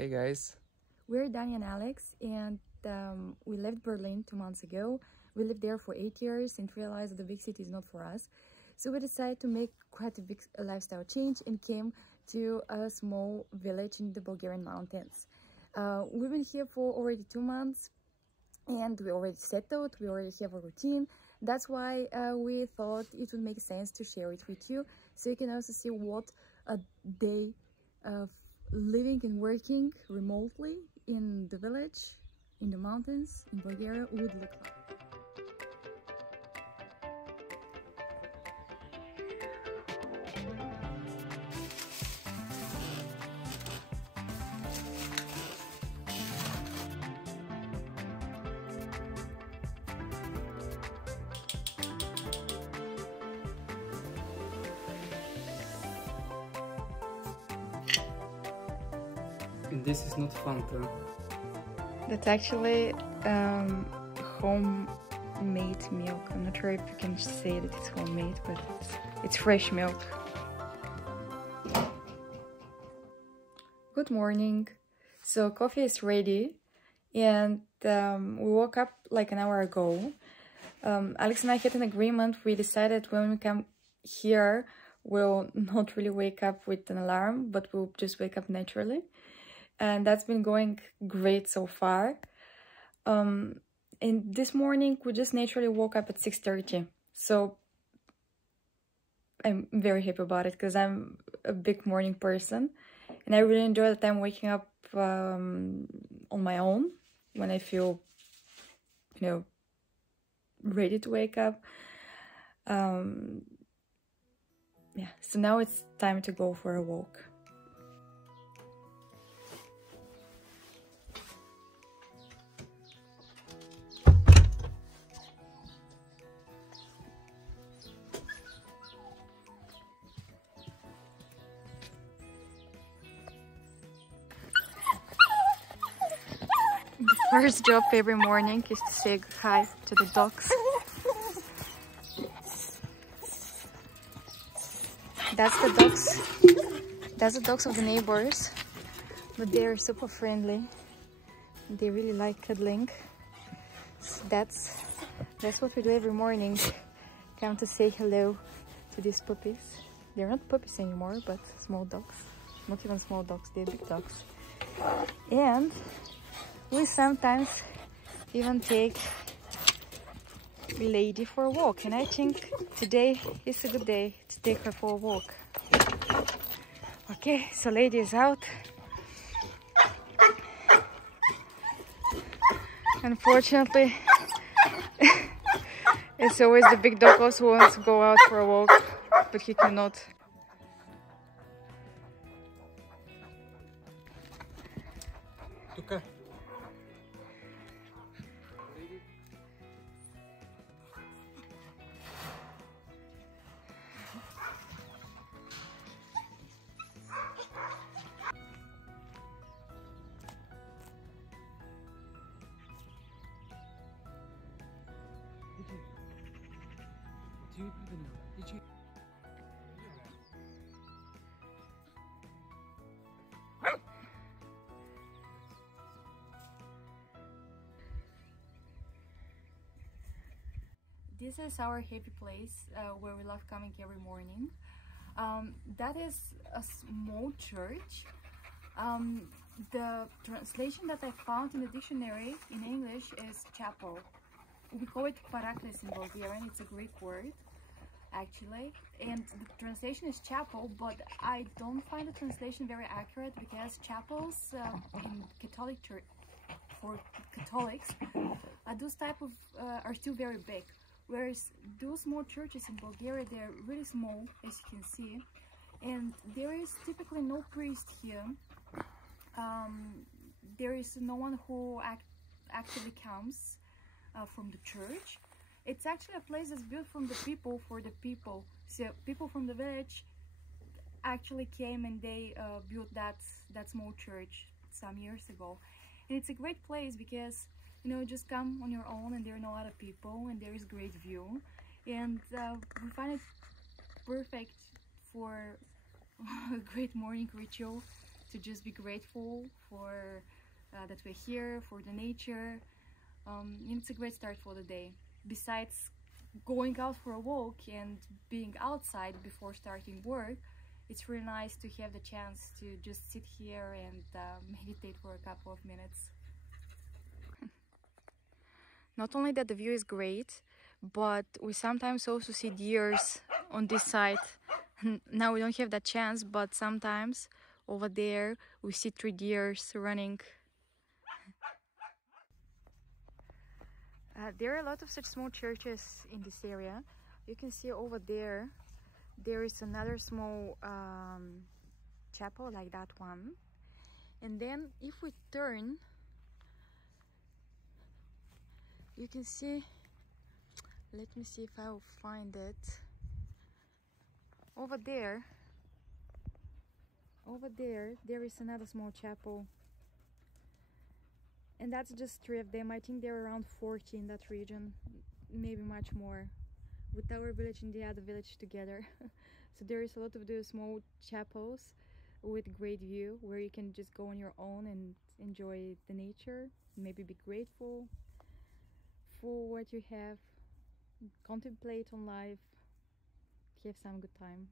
Hey guys. We're Dani and Alex, and we left Berlin 2 months ago. We lived there for 8 years and realized that the big city is not for us. So we decided to make quite a big lifestyle change and came to a small village in the Bulgarian mountains. We've been here for already 2 months and we already settled, we already have a routine. That's why we thought it would make sense to share it with you, so you can also see what a day of living and working remotely in the village, in the mountains, in Bulgaria would look like. And this is not Fanta. That's actually homemade milk. I'm not sure if you can say that it's homemade, but it's fresh milk. Good morning. So coffee is ready, and we woke up like an hour ago. Alex and I had an agreement. We decided when we come here, we'll not really wake up with an alarm, but we'll just wake up naturally. And that's been going great so far. And this morning we just naturally woke up at 6:30. So I'm very happy about it because I'm a big morning person. And I really enjoy that I'm waking up on my own when I feel, ready to wake up. Yeah, so now it's time to go for a walk. First job every morning is to say hi to the dogs. That's the dogs of the neighbors, but they're super friendly. They really like cuddling. So that's what we do every morning. Come to say hello to these puppies. They're not puppies anymore, but small dogs. Not even small dogs, they're big dogs. And we sometimes even take Lady for a walk, and I think today is a good day to take her for a walk. Okay, so Lady is out. Unfortunately, it's always the big doggos who wants to go out for a walk, but he cannot. Okay. This is our happy place where we love coming every morning. That is a small church. The translation that I found in the dictionary in English is chapel. We call it paraklis in Bulgarian. It's a Greek word, actually, and the translation is chapel, but I don't find the translation very accurate because chapels in Catholic church, for Catholics, those type of are still very big. Whereas those small churches in Bulgaria, they're really small, as you can see, and there is typically no priest here. There is no one who actively comes from the church. It's actually a place that's built from the people for the people. So people from the village actually came and they built that small church some years ago. And it's a great place because just come on your own and there are no other people and there is great view, and we find it perfect for a great morning ritual to just be grateful for that we're here, for the nature. It's a great start for the day. Besides going out for a walk and being outside before starting work, it's really nice to have the chance to just sit here and meditate for a couple of minutes. Not only that the view is great, but we sometimes also see deers on this side. Now we don't have that chance, but sometimes over there we see 3 deers running. There are a lot of such small churches in this area. You can see over there, there is another small chapel like that one. And then if we turn, you can see, let me see if I will find it. Over there, there is another small chapel. And that's just 3 of them. I think there are around 40 in that region, maybe much more, with our village and the other village together. So there is a lot of those small chapels with great view where you can just go on your own and enjoy the nature, maybe be grateful for what you have, contemplate on life, have some good time.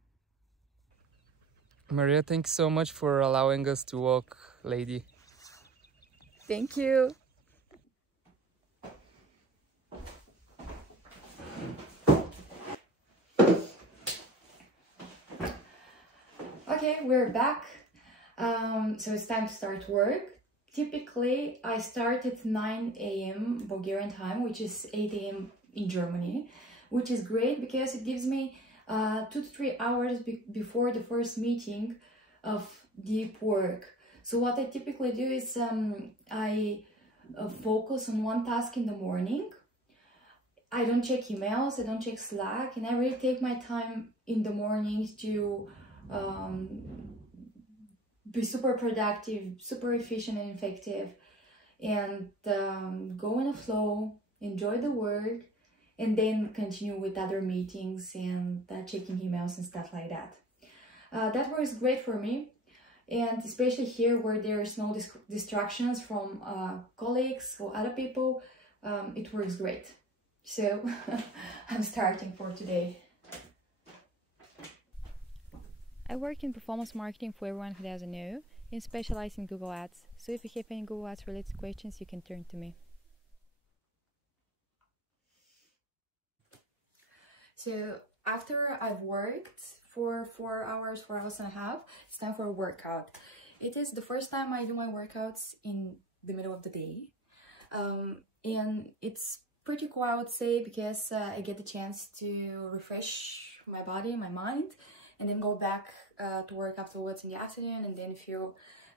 Maria, thanks so much for allowing us to walk, lady. Thank you. Okay, we're back. So it's time to start work. Typically, I start at 9 a.m. Bulgarian time, which is 8 a.m. in Germany, which is great because it gives me 2 to 3 hours before the first meeting of deep work. So what I typically do is I focus on one task in the morning. I don't check emails, I don't check Slack, and I really take my time in the morning to be super productive, super efficient and effective, and go in a flow, enjoy the work, and then continue with other meetings and checking emails and stuff like that. That works great for me. And especially here where there's no distractions from colleagues or other people, it works great. So I'm starting for today. I work in performance marketing for everyone who doesn't know and specialize in Google Ads. So if you have any Google Ads related questions, you can turn to me. So after I've worked for 4 hours and a half, it's time for a workout. It is the first time I do my workouts in the middle of the day. And it's pretty cool, I would say, because I get the chance to refresh my body, my mind, and then go back to work afterwards in the afternoon and then feel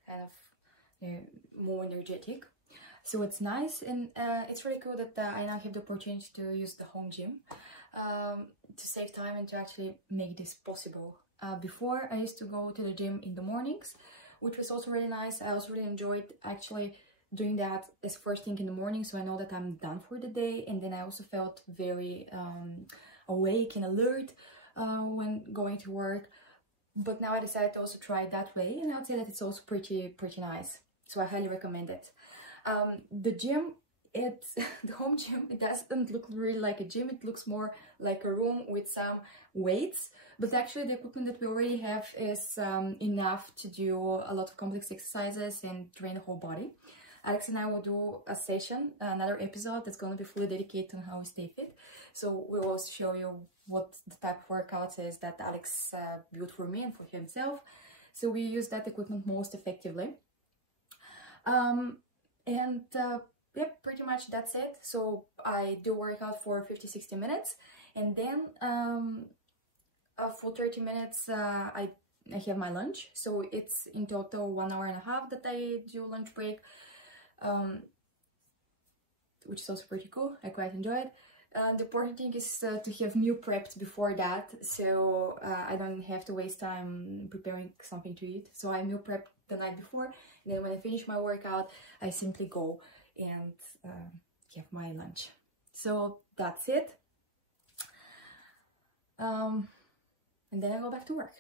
kind of more energetic. So it's nice, and it's really cool that I now have the opportunity to use the home gym to save time and to actually make this possible. Before, I used to go to the gym in the mornings, which was also really nice. I also really enjoyed actually doing that as first thing in the morning, so I know that I'm done for the day, and then I also felt very awake and alert when going to work. But now I decided to also try it that way, and I'd say that it's also pretty nice, so I highly recommend it. The gym, the home gym, it doesn't look really like a gym. It looks more like a room with some weights, but actually the equipment that we already have is enough to do a lot of complex exercises and train the whole body. Alex and I will do a session, another episode that's going to be fully dedicated on how we stay fit. So we'll also show you what the type of workouts is that Alex built for me and for himself. So we use that equipment most effectively. Yeah, pretty much that's it. So I do workout for 50-60 minutes, and then for 30 minutes I have my lunch. So it's in total 1 hour and a half that I do lunch break, which is also pretty cool. I quite enjoy it. The important thing is to have meal prepped before that, so I don't have to waste time preparing something to eat. So I meal prep the night before, and then when I finish my workout, I simply go and have my lunch. So that's it. And then I go back to work.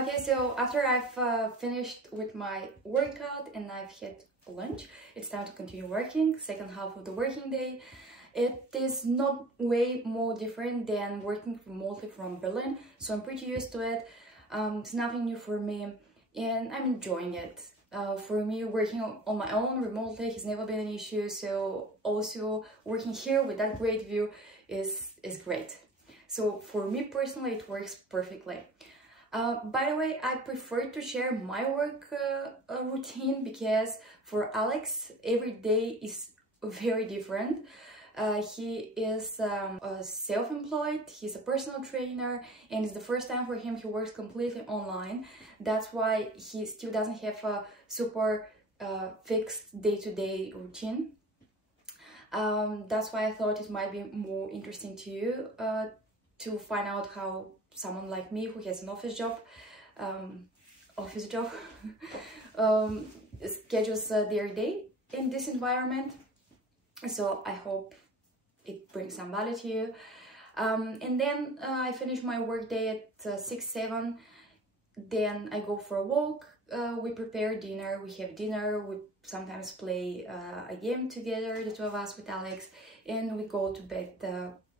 Okay, so after I've finished with my workout and I've had lunch, it's time to continue working, second half of the working day. It is not way more different than working remotely from Berlin, so I'm pretty used to it. It's nothing new for me and I'm enjoying it. For me, working on my own remotely has never been an issue, so also working here with that great view is great. So for me personally, it works perfectly. By the way, I prefer to share my work routine because for Alex, every day is very different. He is self-employed, he's a personal trainer, and it's the first time for him he works completely online. That's why he still doesn't have a super fixed day-to-day routine. That's why I thought it might be more interesting to you to find out how someone like me who has an office job schedules their day in this environment. So I hope it brings some value to you. And then I finish my work day at 6-7. Then I go for a walk. We prepare dinner, we have dinner, we sometimes play a game together, the two of us with Alex, and we go to bed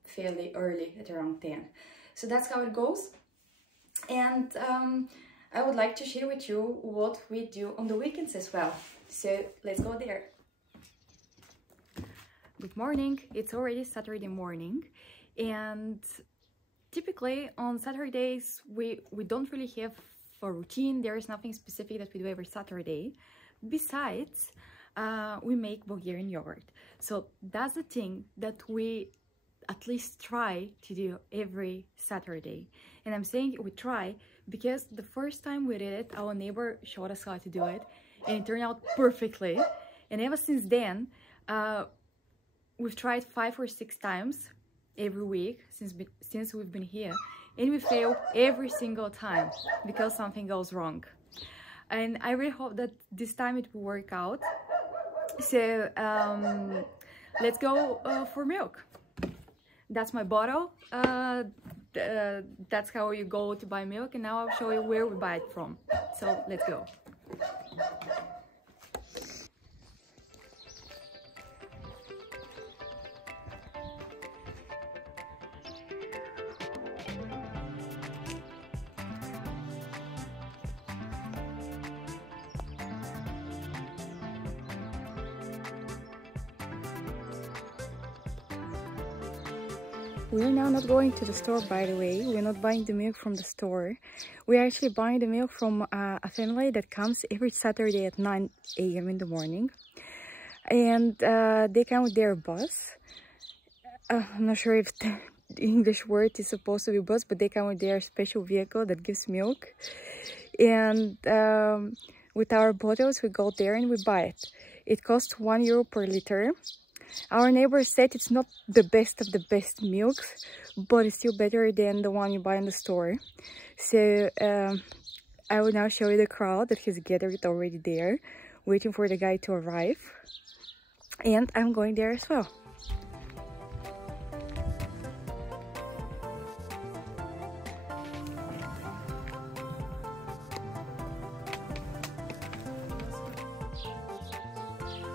fairly early at around 10. So that's how it goes. And I would like to share with you what we do on the weekends as well. So let's go there. Good morning. It's already Saturday morning, and typically on Saturdays we don't really have a routine. There is nothing specific that we do every Saturday. Besides, we make Bulgarian yogurt. So that's the thing that we at least try to do every Saturday. And I'm saying we try because the first time we did it, our neighbor showed us how to do it, and it turned out perfectly. And ever since then, we've tried 5 or 6 times every week since we've been here, and we fail every single time because something goes wrong. And I really hope that this time it will work out. So let's go for milk. That's my bottle. That's how you go to buy milk, and now I'll show you where we buy it from. So let's go. We're now not going to the store, by the way. We're not buying the milk from the store. We're actually buying the milk from a family that comes every Saturday at 9 a.m. in the morning. And they come with their bus. I'm not sure if the English word is supposed to be bus, but they come with their special vehicle that gives milk. And with our bottles, we go there and we buy it. It costs €1 per liter. Our neighbor said it's not the best of the best milks, but it's still better than the one you buy in the store. So I will now show you the crowd that has gathered already there, waiting for the guy to arrive. And I'm going there as well.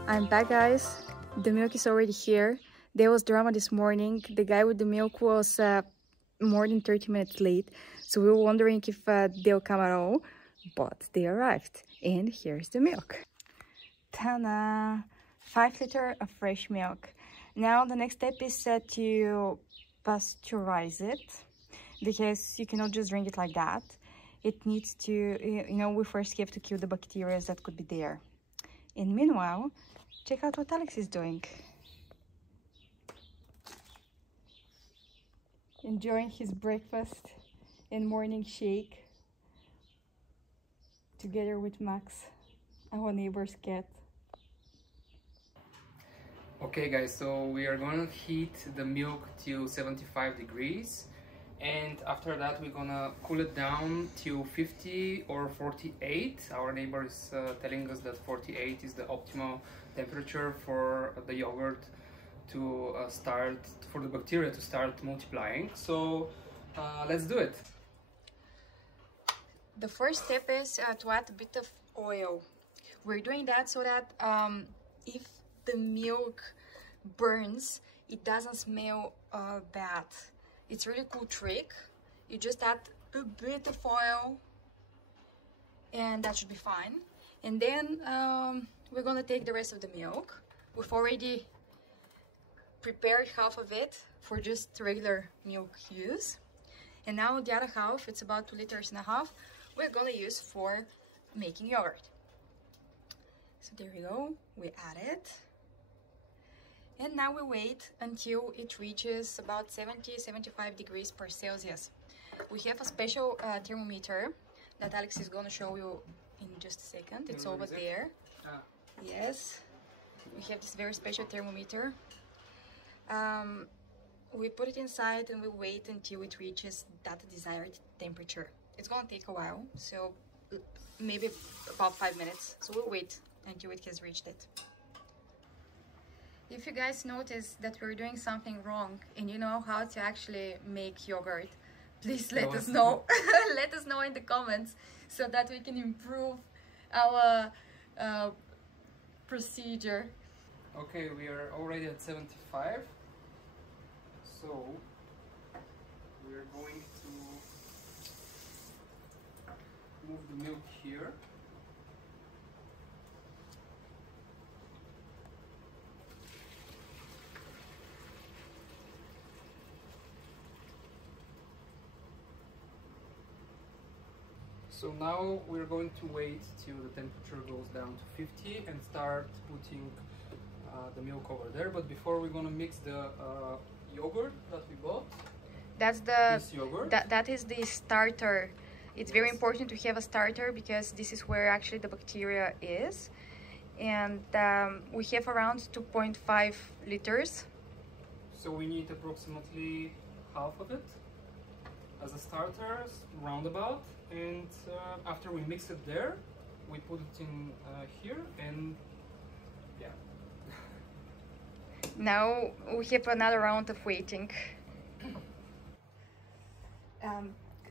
I'm back, guys. The milk is already here. There was drama this morning. The guy with the milk was more than 30 minutes late, so we were wondering if they'll come at all, but they arrived. And here's the milk. Ta-da! 5 liters of fresh milk. Now the next step is to pasteurize it, because you cannot just drink it like that. It needs to, we first have to kill the bacteria that could be there. And meanwhile, check out what Alex is doing. Enjoying his breakfast and morning shake together with Max, our neighbor's cat. Okay guys, so we are gonna heat the milk to 75 degrees, and after that we're gonna cool it down to 50 or 48. Our neighbor is telling us that 48 is the optimal temperature for the yogurt to for the bacteria to start multiplying. So let's do it. The first step is to add a bit of oil. We're doing that so that if the milk burns, it doesn't smell bad. It's a really cool trick. You just add a bit of oil and that should be fine. And then we're gonna take the rest of the milk. We've already prepared half of it for just regular milk use. And now the other half, it's about 2.5 liters, we're gonna use for making yogurt. So there we go, we add it. And now we wait until it reaches about 70-75 degrees per Celsius. We have a special thermometer that Alex is gonna show you in just a second. It's over there. Ah. Yes, we have this very special thermometer. We put it inside and we wait until it reaches that desired temperature. It's gonna take a while, so maybe about 5 minutes. So we'll wait until it has reached it. If you guys notice that we're doing something wrong and you know how to actually make yogurt, please let us know. Let us know in the comments so that we can improve our procedure. Okay, we are already at 75. So we're going to move the milk here. So now we're going to wait till the temperature goes down to 50 and start putting the milk over there. But before, we're gonna mix the yogurt that we bought. That's this yogurt. That is the starter. It's very important to have a starter because this is where actually the bacteria is. And we have around 2.5 liters. So we need approximately half of it as a starter, roundabout. And after we mix it there, we put it in here, and yeah. Now we have another round of waiting.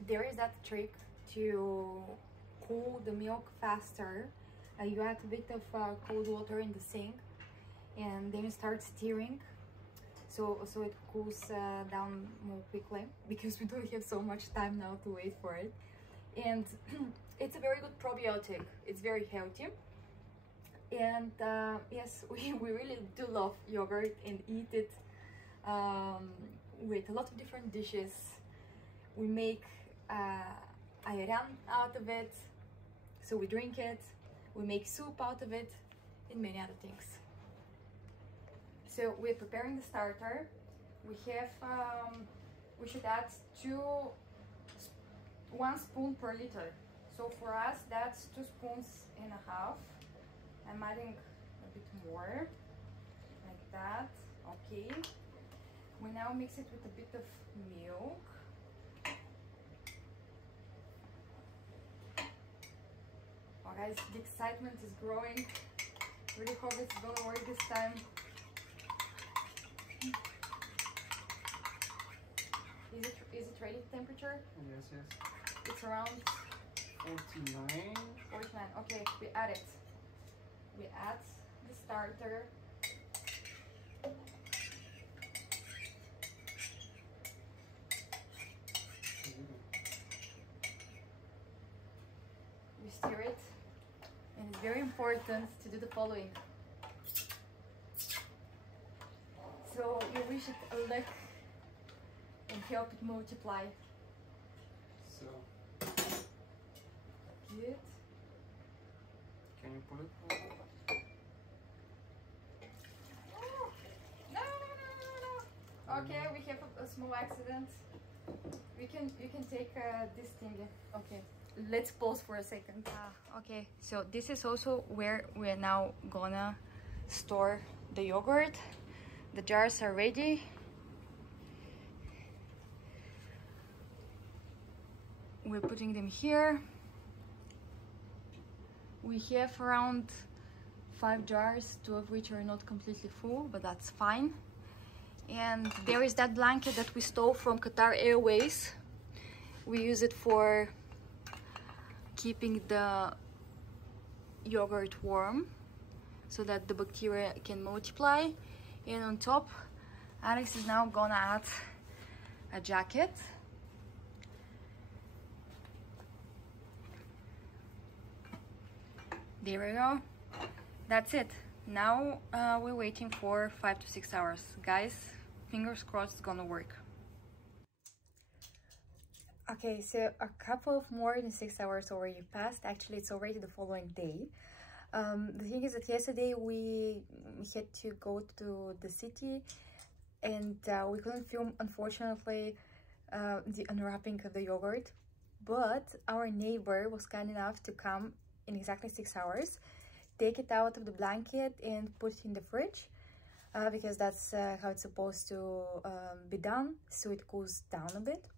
There is that trick to cool the milk faster. You add a bit of cold water in the sink and then you start stirring so it cools down more quickly, because we don't have so much time now to wait for it. And it's a very good probiotic. It's very healthy. And yes, we really do love yogurt and eat it with a lot of different dishes. We make ayran out of it, so we drink it. We make soup out of it and many other things. So we're preparing the starter. We have, we should add 1 spoon per liter. So for us, that's 2.5 spoons. I'm adding a bit more, like that. Okay. We now mix it with a bit of milk. Oh guys, the excitement is growing. Really hope it's gonna work this time. Is it ready temperature? Yes, yes. It's around 49. 49. Okay, we add it. We add the starter. We stir it, and it's very important to do the following. So you wish it a luck and help it multiply. So good. Can you pull it? Oh, no. Okay, we have a small accident. You can take this thing. Okay, let's pause for a second. Okay, so this is also where we're now gonna store the yogurt. The jars are ready. We're putting them here. We have around 5 jars, 2 of which are not completely full, but that's fine. And there is that blanket that we stole from Qatar Airways. We use it for keeping the yogurt warm so that the bacteria can multiply. And on top, Alex is now gonna add a jacket. There we go. That's it. Now we're waiting for 5 to 6 hours. Guys, fingers crossed it's gonna work. Okay, so a couple of more than 6 hours already passed. Actually, it's already the following day. The thing is that yesterday we had to go to the city and we couldn't film, unfortunately, the unwrapping of the yogurt. But our neighbor was kind enough to come in exactly 6 hours, take it out of the blanket and put it in the fridge, because that's how it's supposed to be done, so it cools down a bit.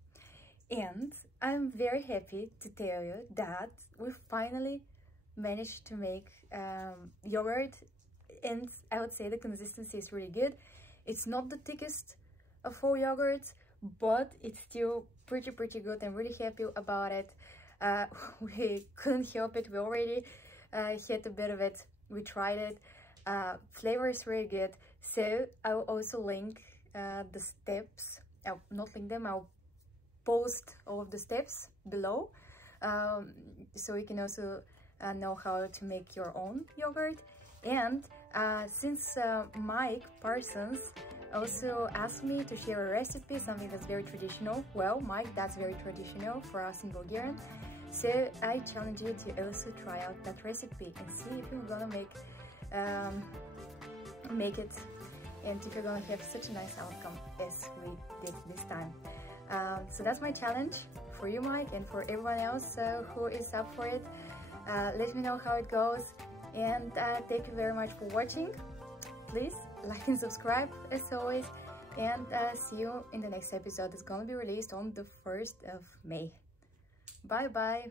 And I'm very happy to tell you that we finally managed to make yogurt, and I would say the consistency is really good. It's not the thickest of all yogurts, but it's still pretty good. I'm really happy about it. We couldn't help it. We already had a bit of it. We tried it. Flavor is really good. So I'll also link the steps. I'll not link them. I'll post all of the steps below, so you can also know how to make your own yogurt. And since Mike Parsons also asked me to share a recipe, something that's very traditional. Well, Mike, that's very traditional for us in Bulgarian. So I challenge you to also try out that recipe and see if you're gonna make it, and if you're gonna have such a nice outcome as we did this time. So that's my challenge for you, Mike, and for everyone else who is up for it. Let me know how it goes, and thank you very much for watching. Please like and subscribe as always, and see you in the next episode. It's gonna be released on the 1st of May. Bye bye.